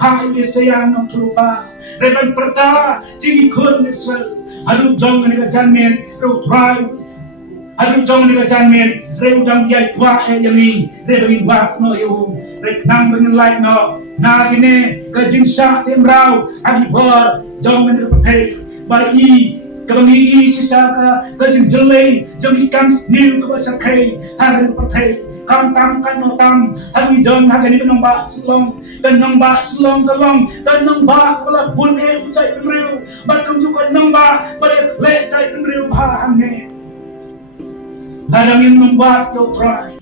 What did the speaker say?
hai sayang nong trupa reban perta jingi kun nesel aru jong ne janmen ro trai aru jong ne janmen re udang jai kwa yami re bagi wak no yo re nang ben like no na gine ke jinsa timrau abi bor jong ne pertai bai kebangi sisa ke jinjelai jami kam new ke basakai hari pertai kam tam kan no tam hari don hagani benong ba selong dan nong ba selong telong dan nong ba kala pun ucai penriu bat kam juga nong ba balik le cai penriu ha hangne ladang yang nong ba yo try